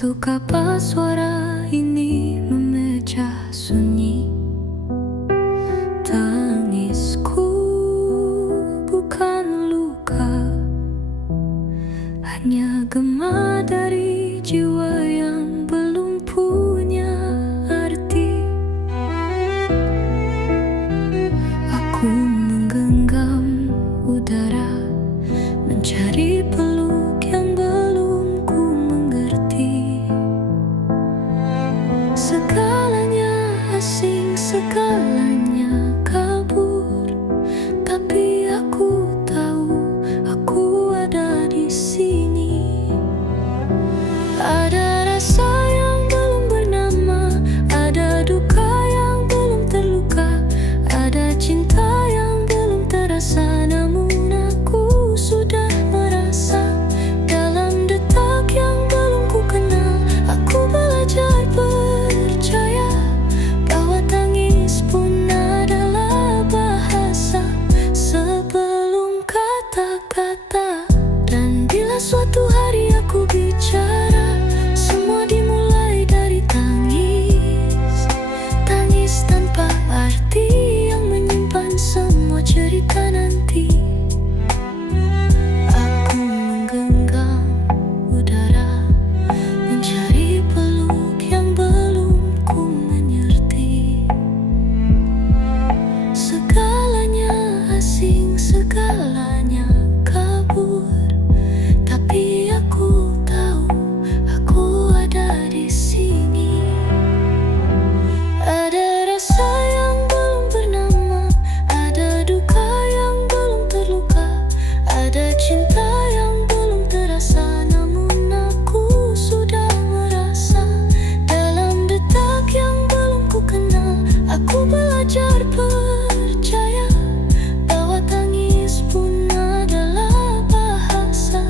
Untuk apa suara ini memecah sunyi? Tangisku bukan luka, hanya gema dari jiwa yang belum punya arti. Aku menggenggam udara, mencari peluk yang belum ku mengerti. Segalanya asing, segalanya kabur, tapi aku tahu aku ada di sini. Ada rasa yang belum bernama, ada duka yang belum terluka, ada cinta yang belum terasa, namun aku sudah merasa. Dalam detak yang belum ku kenal, aku belajar percaya bahwa tangis pun adalah bahasa sebelum kata-kata. Dan bila suatu hari aku bicara, semua dimulai dari tangis. Tangis tanpa arti yang menyimpan semua cerita nanti. Aku menggenggam udara, mencari peluk yang belum ku mengerti. Segalanya asing, segalanya kabur, tapi aku tahu aku ada di sini. Ada rasa yang belum bernama, ada duka yang belum terluka, ada cinta yang belum terasa, namun aku sudah merasa. Dalam detak yang belum ku kenal, aku belajar percaya bahwa tangis pun adalah bahasa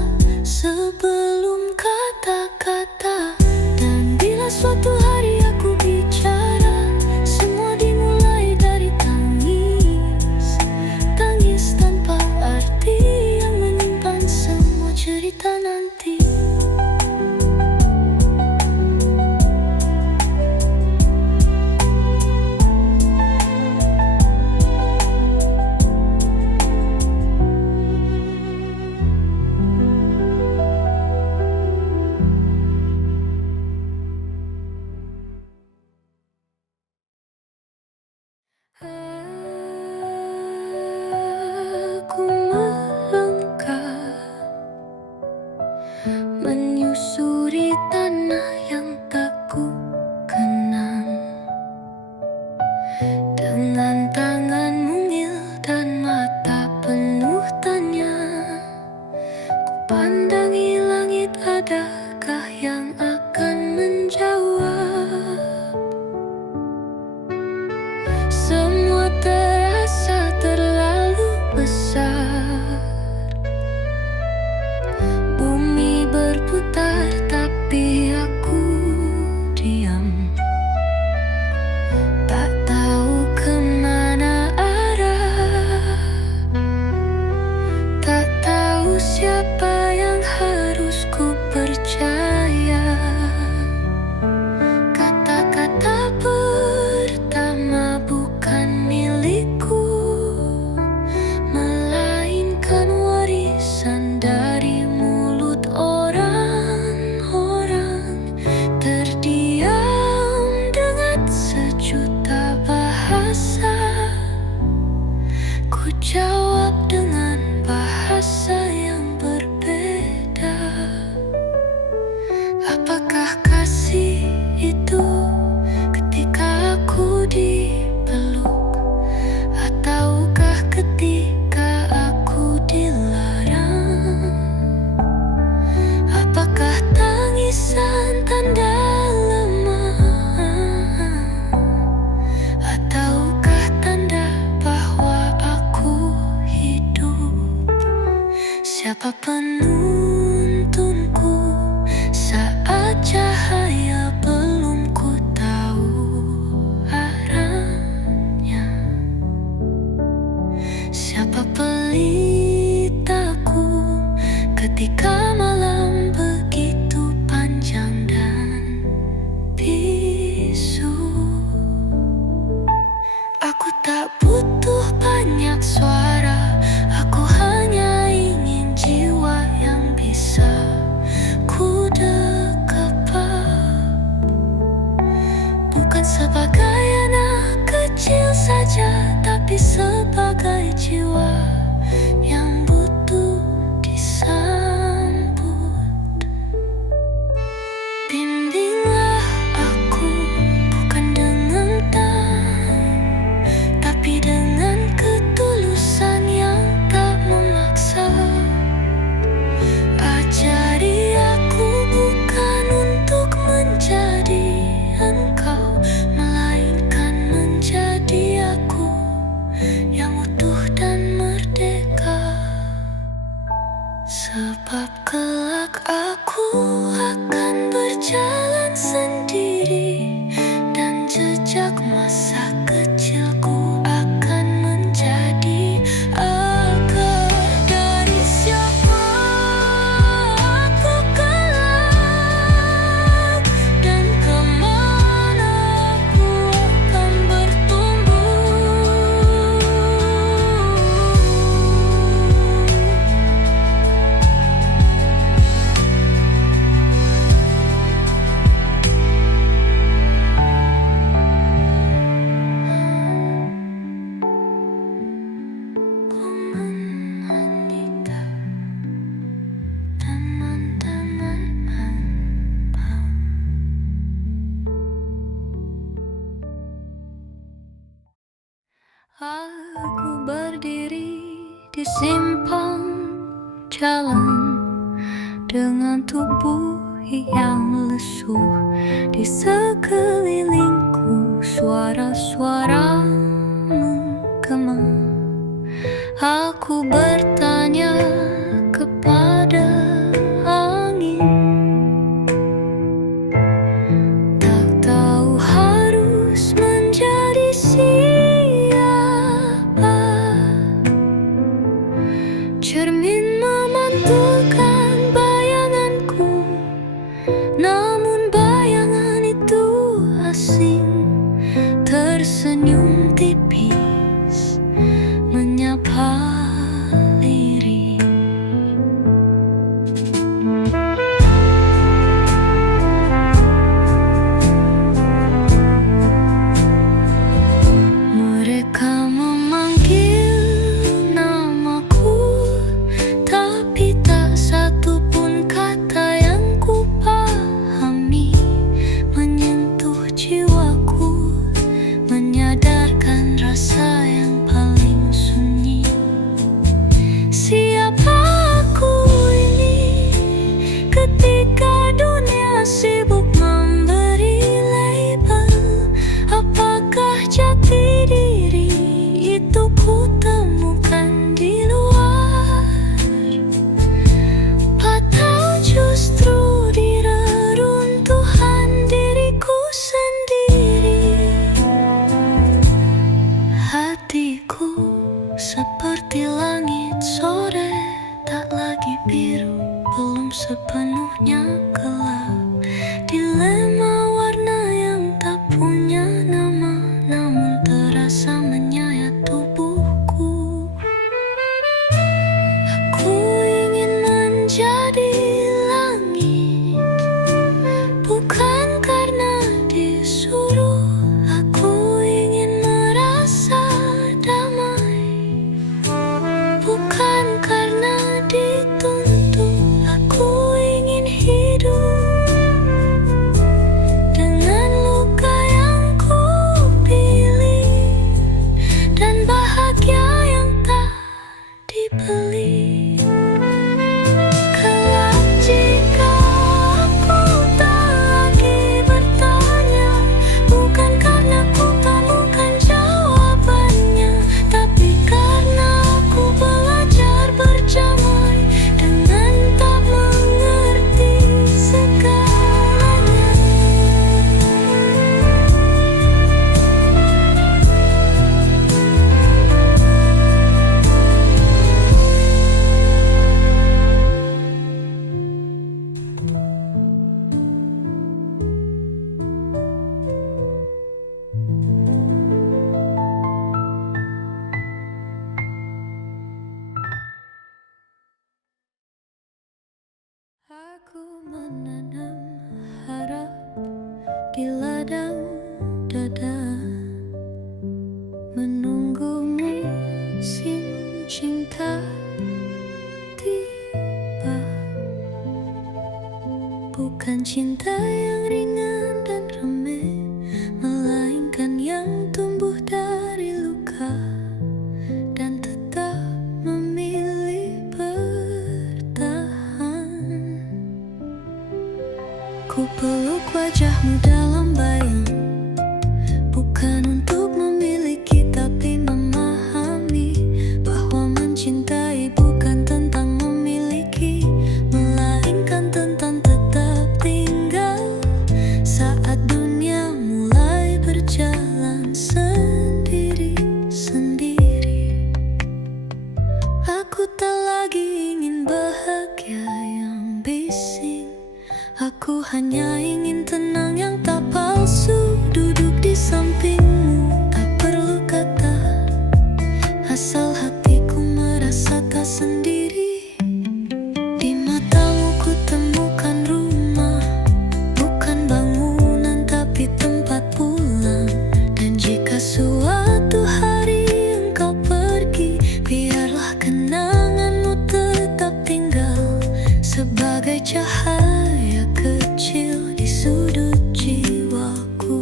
sebelum kata-kata. Dan bila suatu hari aku bicara, semua dimulai dari tangis. Tangis tanpa arti yang menyimpan semua cerita nanti. Aku melangkah, menyusuri tanah yang tak ku kenal, dengan tangan mungil dan mata penuh tanya. Ku pandangi langit, adakah yang akan menjawab? Semua terasa terlalu besar. Bumi berputar, tapi aku berjalan dengan tubuh yang lesu. Di sekelilingku suara-suara menggema. Aku bertanya kepada angin, tak tahu harus menjadi siapa. Cermin memantulkan bayanganku, namun bayangan itu asing. Tersenyum tipis menyapa lirik. Mereka memanggil namaku, tapi tak satu pun kata yang ku pahami. Menyentuh jiwaku, menyadarkan rasa yang paling sunyi. Siapa aku ini ketika dunia sibuk memberi label? Apakah jati diri itu ku temukan di luar, atau justru di reruntuhan diriku sendiri? Hatiku seperti langit sore, tak lagi biru, belum sepenuhnya gelap. Dilema warna yang tak punya nama, namun terasa menyayat tubuhku. Aku ingin menjadi langit, bukan karena disuruh. Aku ingin merasa damai, bukan karena dituntut. Aku ingin hidup dengan luka yang ku pilih, dan bahagia yang tak dibeli. Kelak jika aku tak lagi bertanya, bukan karena ku temukan jawabannya, tapi karena aku belajar berdamai dengan tak mengerti segalanya. Aku menanam harap di ladang dada, menunggu musim cinta tiba. Bukan cinta yang ringan dan remeh, melainkan yang tumbuh dari luka dan tetap memilih bertahan. Ku peluk wajahmu dalam bayang, bukan untuk memiliki tapi memahami bahwa mencintai bukan tentang memiliki, melainkan tentang tetap tinggal saat dunia mulai berjalan sendiri-sendiri. Aku tak lagi ingin bahagia yang bising, aku hanya ingin tenang yang tak palsu. Duduk di sampingmu, tak perlu kata, asal hatiku merasa tak sendiri. Di matamu ku temukan rumah, bukan bangunan tapi tempat pulang. Dan jika suatu hari engkau pergi, biarlah kenanganmu tetap tinggal sebagai cahaya kecil di sudut jiwaku.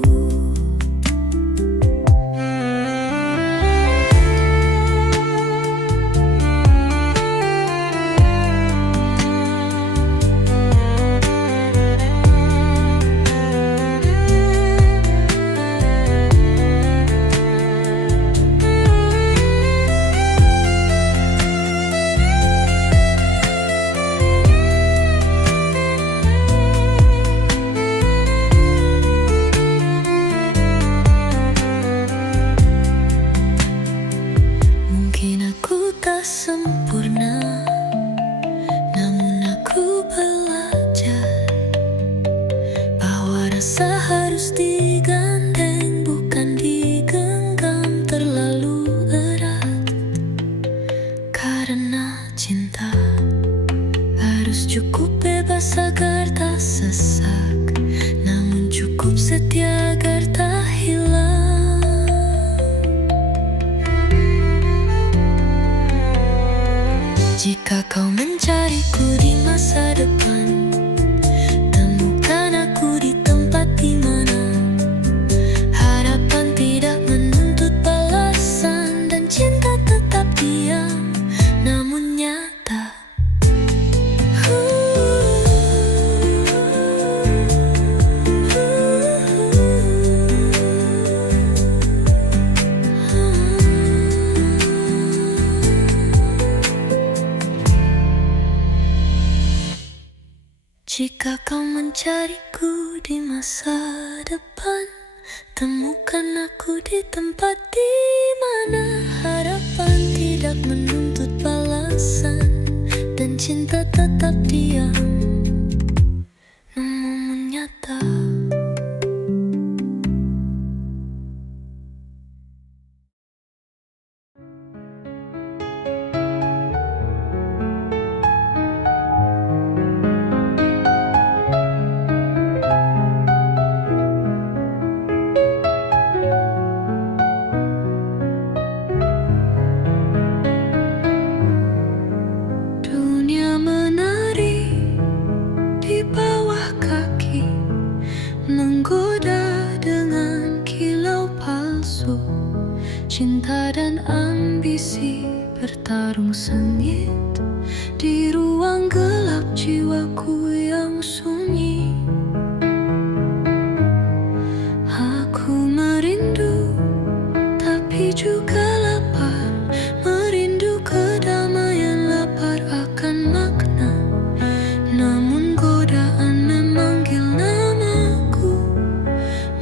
agar tak sesak, namun cukup setia agar tak hilang. Jika kau mencariku di masa depan, temukan aku di tempat di mana harapan tidak menuntut balasan dan cinta tetap diam namun nyata. Jika kau mencariku di masa depan, temukan aku di tempat di mana harapan tidak menuntut balasan dan cinta tetap diam namun nyata. Dunia menari di bawah kaki, menggoda dengan kilau palsu. Cinta dan ambisi bertarung sengit di ruang gelap jiwaku yang sunyi. Aku merindu tapi juga lapar, merindu kedamaian, lapar akan makna. Namun godaan memanggil namaku,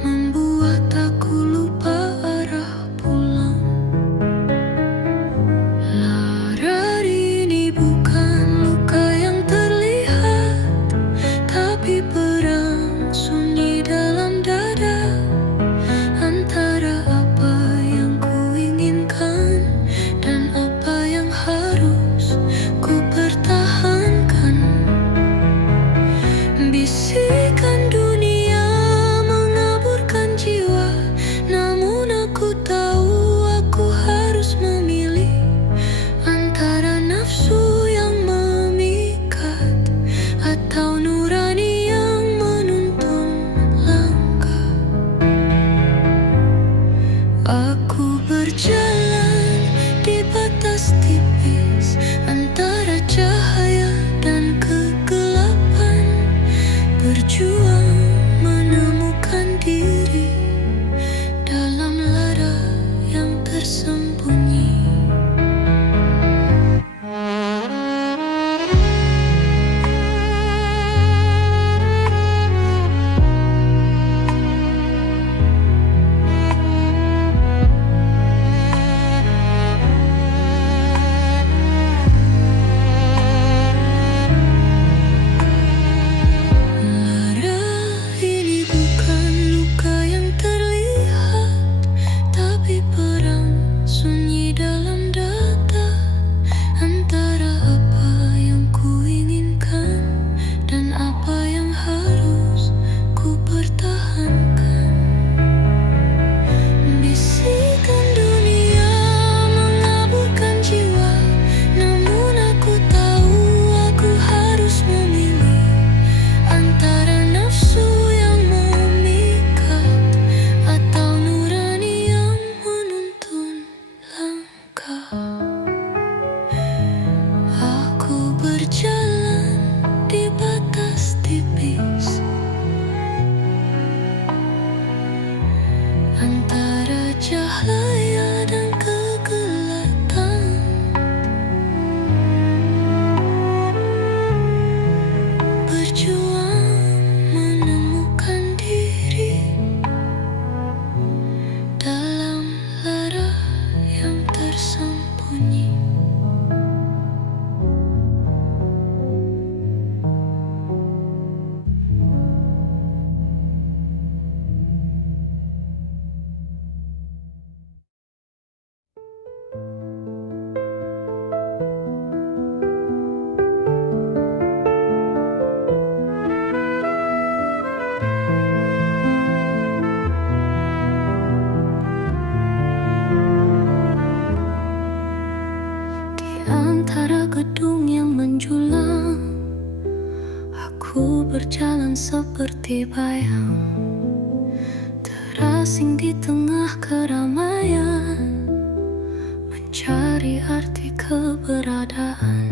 membuat aku lupa arah pulang. Lara ini bukan luka yang terlihat, Aku berjalan seperti bayang, terasing di tengah keramaian, mencari arti keberadaan.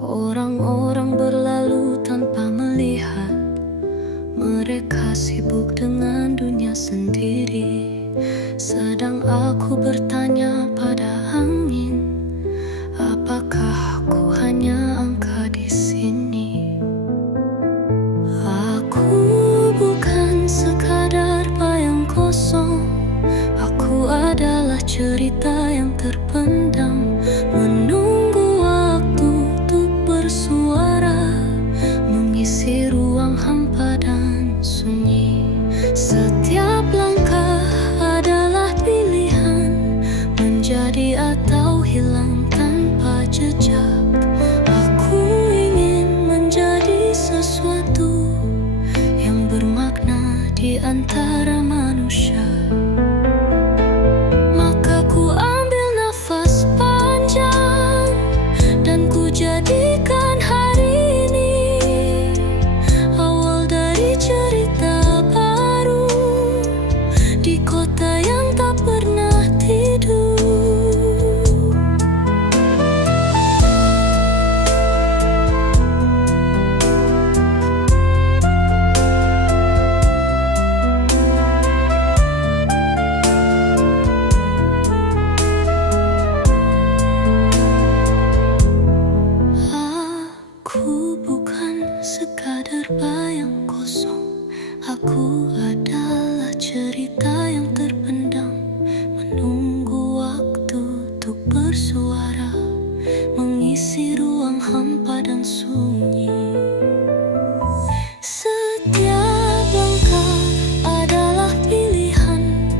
Orang-orang berlalu tanpa melihat, mereka sibuk dengan dunia sendiri. Sedang aku bertanya pada angin, apakah aku hanya angka di sini? Aku bukan sekadar bayang kosong, aku adalah cerita yang terpendam, menunggu waktu untuk bersuara, mengisi ruang hampa dan sunyi. Setiap langkah adalah pilihan, menjadi atau hilang tanpa jejak. Aku ingin menjadi sesuatu yang bermakna di antara manusia. Maka ku ambil nafas panjang dan ku jadikan hari ini awal dari cerita baru di kota yang tak pernah tidur. Aku bukan sekadar bayang kosong, aku adalah cerita yang terpendam, menunggu waktu untuk bersuara, mengisi ruang hampa dan sunyi. Setiap langkah adalah pilihan,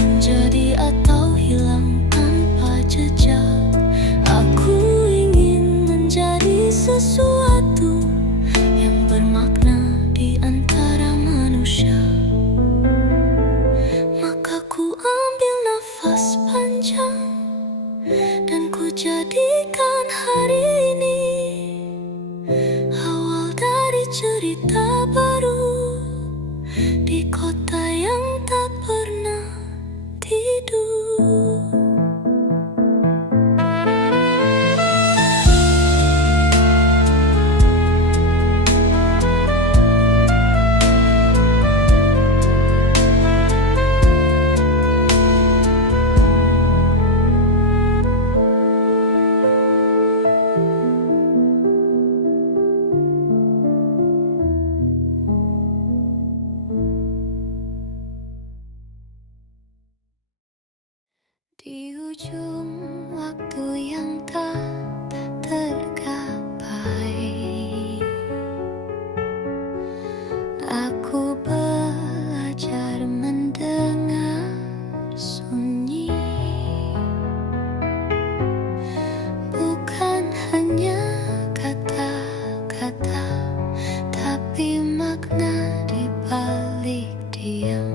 menjadi atau hilang tanpa jejak. Aku ingin menjadi sesuatu yang bermakna di antara manusia. Maka ku ambil nafas panjang dan ku jadikan hari ini awal dari cerita baru di kota yang tak pernah tidur. Di ujung waktu yang tak tergapai, aku belajar mendengar sunyi. Bukan hanya kata-kata, tapi makna di balik diam.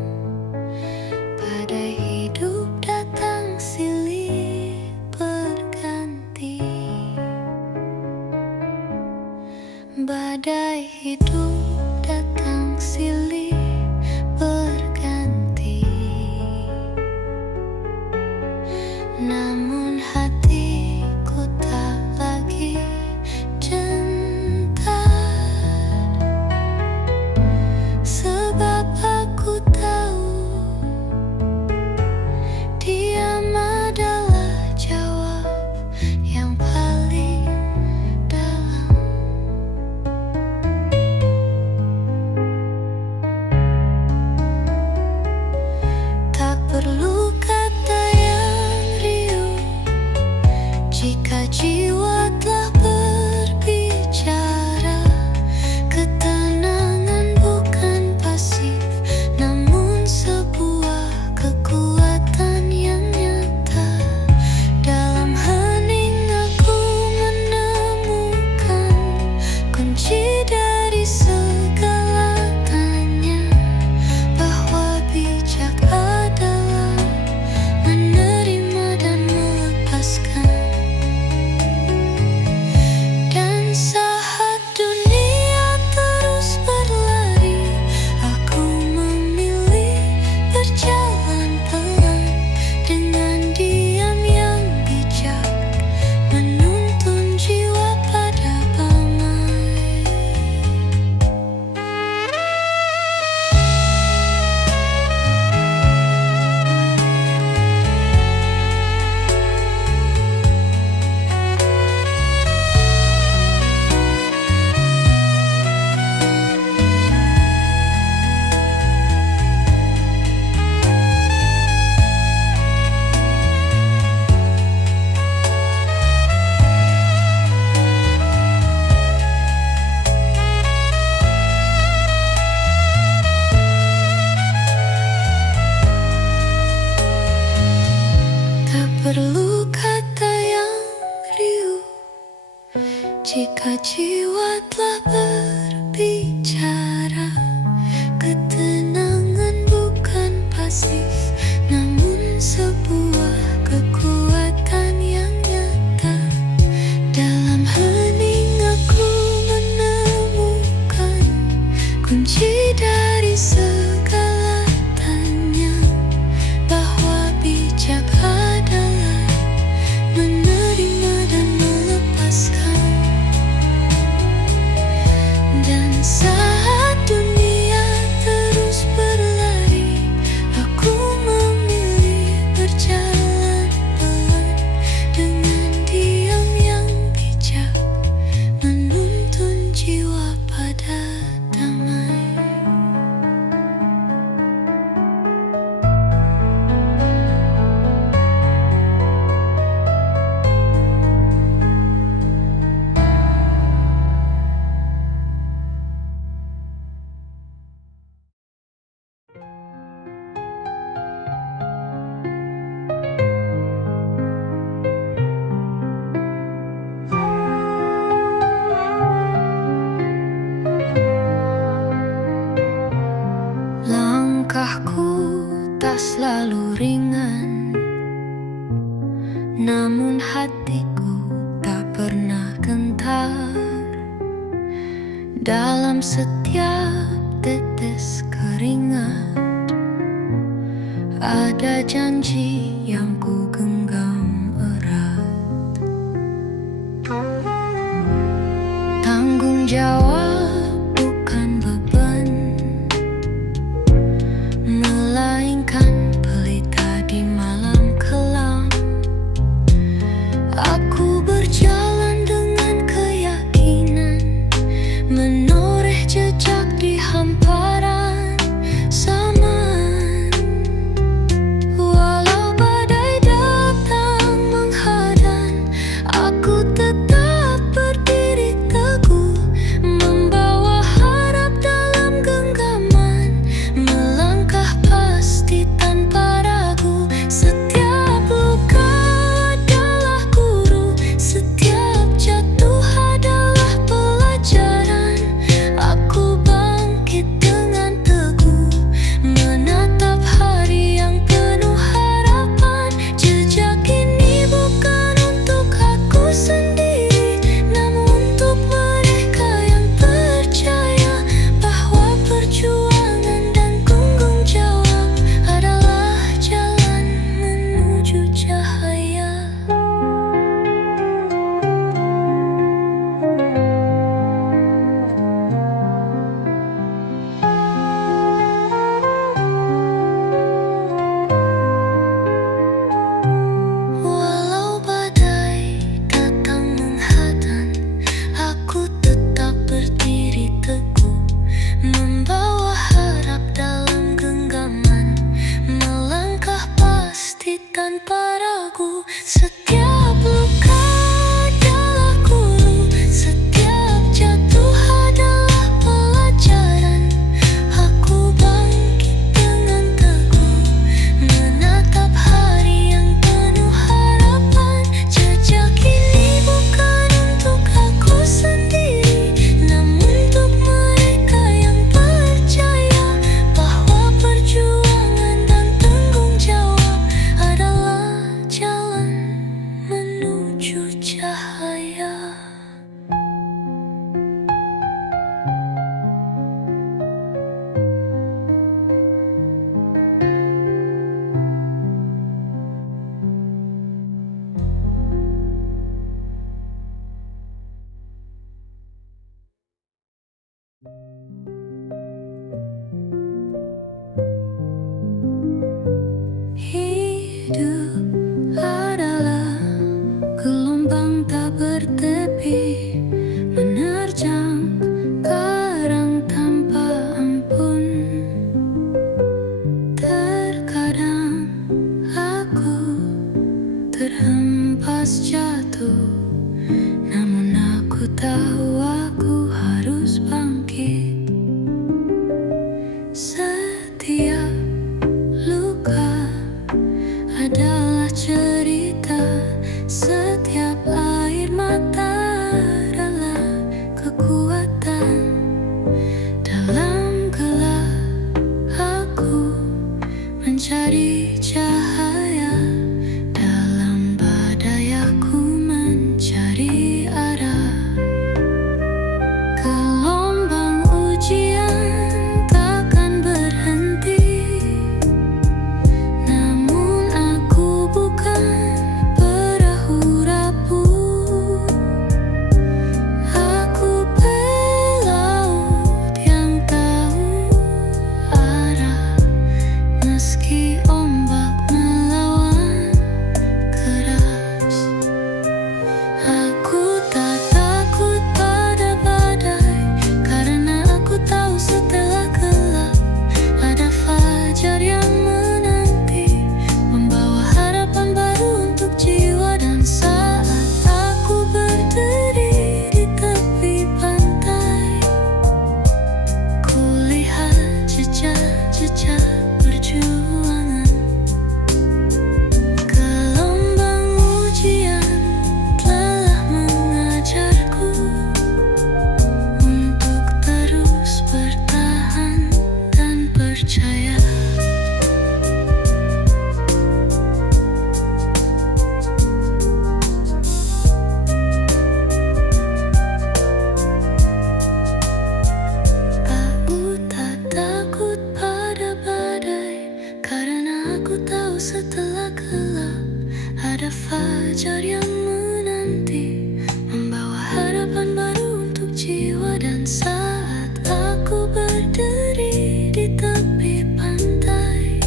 Badai hidup datang silih berganti, badai hidup datang silih berganti. Namun hatiku tak lagi gentar, sebab aku tahu diam adalah jawab yang paling dalam. Kunci dari segala tanya, bahwa bijak adalah menerima dan melepaskan. Dan saat dunia terus berlari, aku memilih berjalan pelan dengan diam yang bijak, menuntun jiwa pada damai. Langkahku tak selalu ringan, namun hatiku tak pernah gentar. Dalam setiap tetes keringat ada janji yang ku genggam erat. Tanggung jawab bukan beban, melainkan pelita di malam kelam. Aku berjalan dengan keyakinan, menoreh jejak di hamparan zaman. Walau badai fajar yang menanti, membawa harapan baru untuk jiwa. Dan saat aku berdiri di tepi pantai,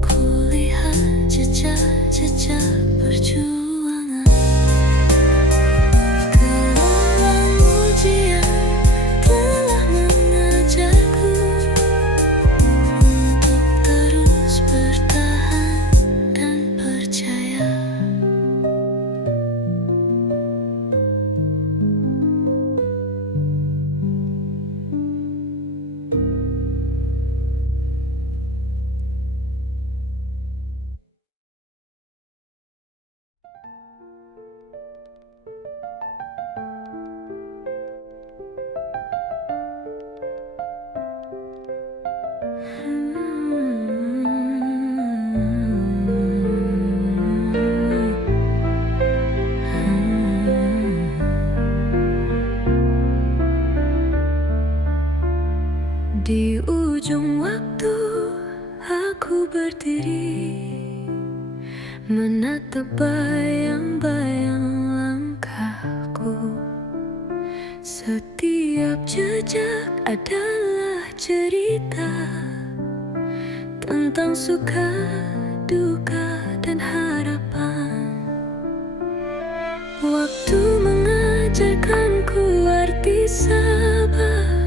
kulihat jejak-jejak perjuangan. Gelombang ujian telah mengajarku untuk terus bertahan dan percaya. Di ujung waktu aku berdiri, menatap bayang-bayang langkahku. Setiap jejak adalah cerita tentang suka, duka, dan harapan. Waktu mengajarkanku arti sabar,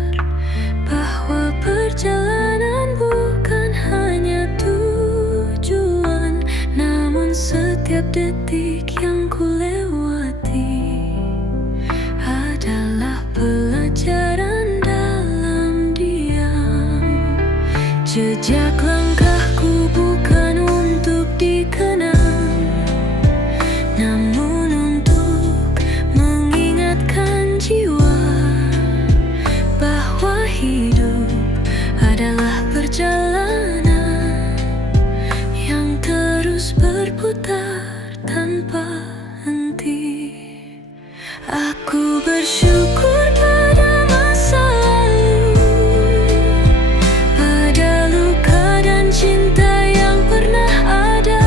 bahwa perjalanan bukan hanya tujuan, namun setiap detik yang kulewati adalah pelajaran dalam diam. Jejak langkahku bukan untuk dikenang, namun untuk mengingatkan jiwa bahwa hidup adalah perjalanan yang terus berputar tanpa henti. Aku bersyukur pada masa lalu, pada luka dan cinta yang pernah ada,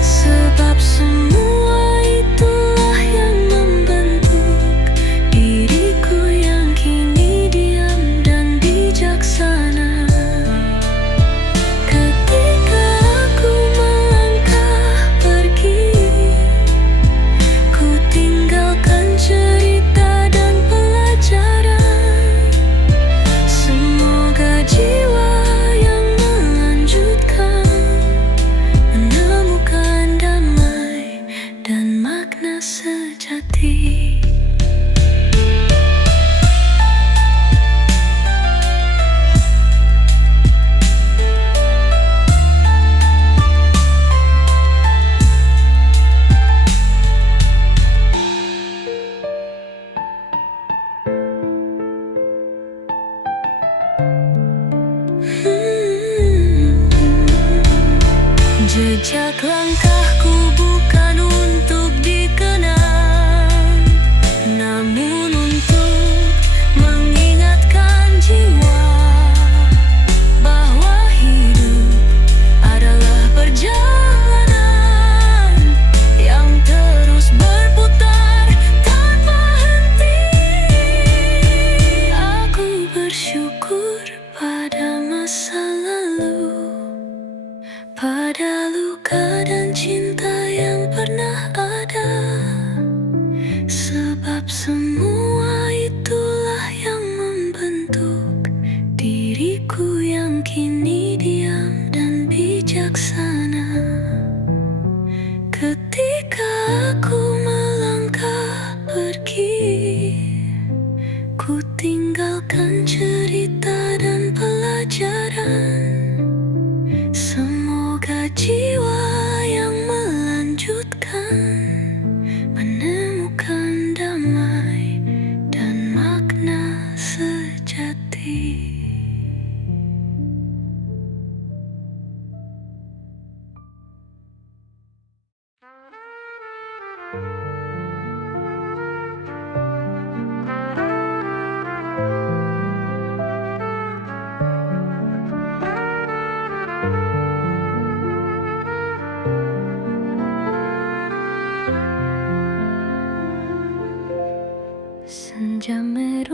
sebab semua itulah yang membentuk diriku yang kini diam dan bijaksana. Ketika aku melangkah pergi, ku tinggalkan cerita dan pelajaran. Semoga jiwa yang melanjutkan menemukan damai dan makna sejati. Jejak langkahku bukan untuk dikenang, namun untuk mengingatkan jiwa bahwa hidup adalah perjalanan yang terus berputar tanpa henti. Aku bersyukur pada masa lalu, pada luka dan cinta yang pernah ada, sebab semua itulah yang membentuk diriku yang kini diam dan bijaksana. Ketika aku melangkah pergi, ku tinggalkan cerita dan pelajaran. Semoga jiwa yang melanjutkan menemukan damai dan makna sejati.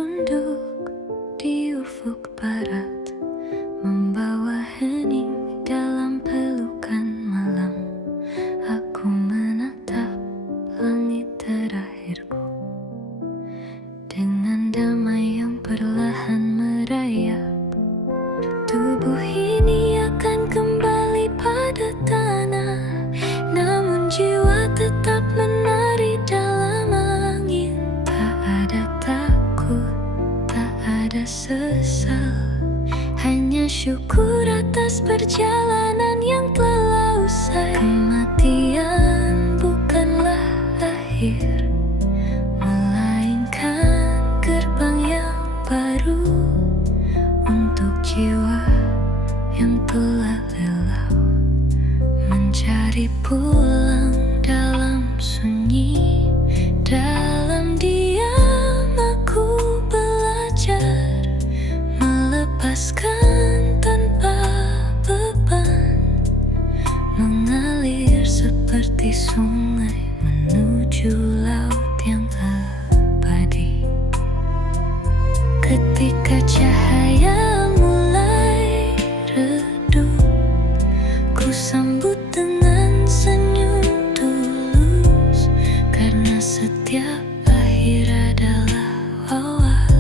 menunduk di ufuk barat, membawa hening dalam pelukan malam. Aku menatap langit terakhirku dengan damai yang perlahan merayap. Tubuh ini akan kembali pada tanah, namun jiwa tetap menari dalam angin. Tak ada takut, tak ada sesal, hanya syukur atas perjalanan yang telah usai. Kematian bukanlah akhir, melainkan gerbang yang baru untuk jiwa yang telah lelah mencari pulang dalam sunyi. Dalam diam aku belajar melepaskan tanpa beban, mengalir seperti sungai menuju laut yang abadi. Ketika cahaya mulai redup, ku sambut dengan senyum tulus, karena setiap akhir adalah awal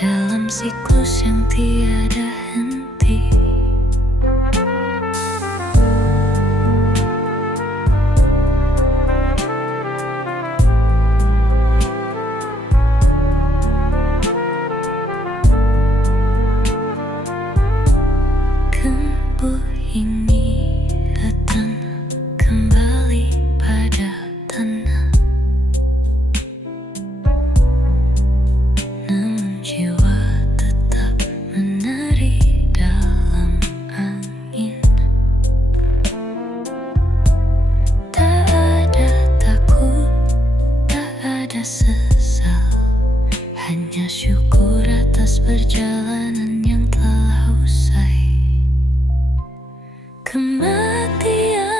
dalam siklus yang tiada henti. Kembuh ini datang kembali pada tanah, namun jiwa tetap menari dalam angin. Tak ada takut, tak ada sesal, hanya syukur atas perjalanan yang telah usai. Kematian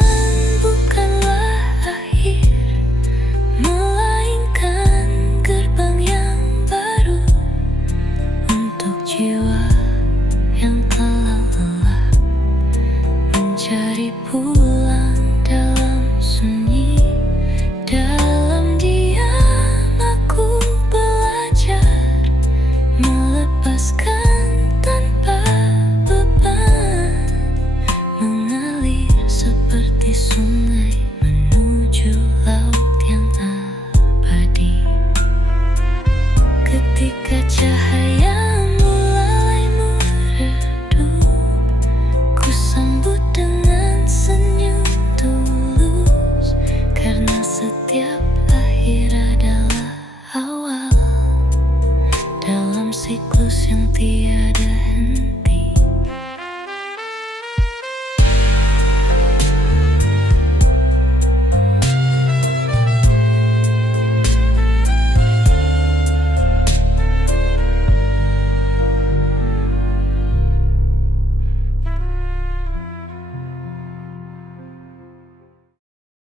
bukanlah akhir, melainkan gerbang yang baru untuk jiwa yang telah lelah mencari pulang dalam sunyi. Dalam diam aku belajar melepaskan tanpa beban, mengalir seperti sungai menuju laut yang abadi. Ketika cahaya mulai meredup, ku sambut dengan senyum tulus, karena setiap akhir adalah awal dalam siklus yang tiada henti.